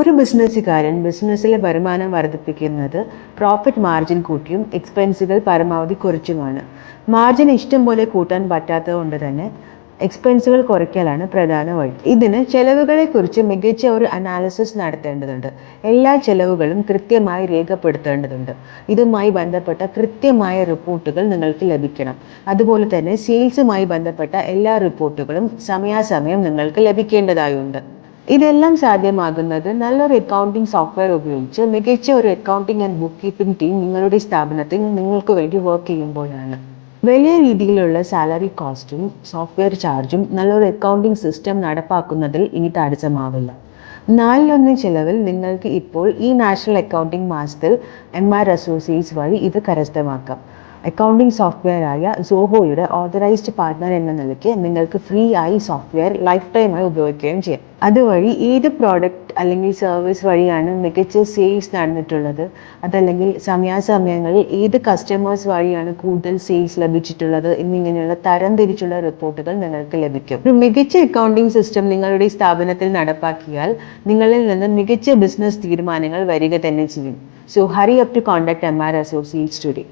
ഒരു ബിസിനസ്സുകാരൻ ബിസിനസ്സിലെ വരുമാനം വർദ്ധിപ്പിക്കുന്നത് പ്രോഫിറ്റ് മാർജിൻ കൂട്ടിയും എക്സ്പെൻസുകൾ പരമാവധി കുറച്ചുമാണ്. മാർജിൻ ഇഷ്ടം പോലെ കൂട്ടാൻ പറ്റാത്തത് കൊണ്ട് തന്നെ എക്സ്പെൻസുകൾ കുറയ്ക്കലാണ് പ്രധാന വഴി. ഇതിന് ചെലവുകളെക്കുറിച്ച് മികച്ച ഒരു അനാലിസിസ് നടത്തേണ്ടതുണ്ട്. എല്ലാ ചെലവുകളും കൃത്യമായി രേഖപ്പെടുത്തേണ്ടതുണ്ട്. ഇതുമായി ബന്ധപ്പെട്ട കൃത്യമായ റിപ്പോർട്ടുകൾ നിങ്ങൾക്ക് ലഭിക്കണം. അതുപോലെ തന്നെ സെയിൽസുമായി ബന്ധപ്പെട്ട എല്ലാ റിപ്പോർട്ടുകളും സമയാസമയം നിങ്ങൾക്ക് ലഭിക്കേണ്ടതായുണ്ട്. ഇതെല്ലാം സാധ്യമാകുന്നത് നല്ലൊരു അക്കൗണ്ടിംഗ് സോഫ്റ്റ്വെയർ ഉപയോഗിച്ച് മികച്ച ഒരു accounting and book keeping team നിങ്ങളുടെ സ്ഥാപനത്തിൽ നിങ്ങൾക്ക് വേണ്ടി വർക്ക് ചെയ്യുമ്പോഴാണ്. വലിയ രീതിയിലുള്ള സാലറി കോസ്റ്റും സോഫ്റ്റ്വെയർ ചാർജും നല്ലൊരു അക്കൗണ്ടിംഗ് സിസ്റ്റം നടപ്പാക്കുന്നതിൽ ഇനി തടസ്സമാവില്ല. 1/4 ചിലവിൽ നിങ്ങൾക്ക് ഇപ്പോൾ ഈ നാഷണൽ അക്കൗണ്ടിംഗ് മാസത്തിൽ MR അസോസിയേറ്റ്സ് വഴി ഇത് കരസ്ഥമാക്കാം. അക്കൗണ്ടിംഗ് സോഫ്റ്റ്വെയറായ സോഹോയുടെ ഓതറൈസ്ഡ് പാർട്ട്ണർ എന്ന നിലയ്ക്ക് നിങ്ങൾക്ക് ഫ്രീ ആയി സോഫ്റ്റ്വെയർ ലൈഫ് ടൈമായി ഉപയോഗിക്കുകയും ചെയ്യാം. അതുവഴി ഏത് പ്രോഡക്റ്റ് അല്ലെങ്കിൽ സർവീസ് വഴിയാണ് മികച്ച സെയിൽസ് നടന്നിട്ടുള്ളത്, അതല്ലെങ്കിൽ സമയാസമയങ്ങളിൽ ഏത് കസ്റ്റമേഴ്സ് വഴിയാണ് കൂടുതൽ സെയിൽസ് ലഭിച്ചിട്ടുള്ളത് എന്നിങ്ങനെയുള്ള തരംതിരിച്ചുള്ള റിപ്പോർട്ടുകൾ നിങ്ങൾക്ക് ലഭിക്കും. ഒരു മികച്ച അക്കൗണ്ടിംഗ് സിസ്റ്റം നിങ്ങളുടെ സ്ഥാപനത്തിൽ നടപ്പാക്കിയാൽ നിങ്ങളിൽ നിന്ന് മികച്ച ബിസിനസ് തീരുമാനങ്ങൾ വരിക തന്നെ ചെയ്യും. So hurry up to contact MR Associates today.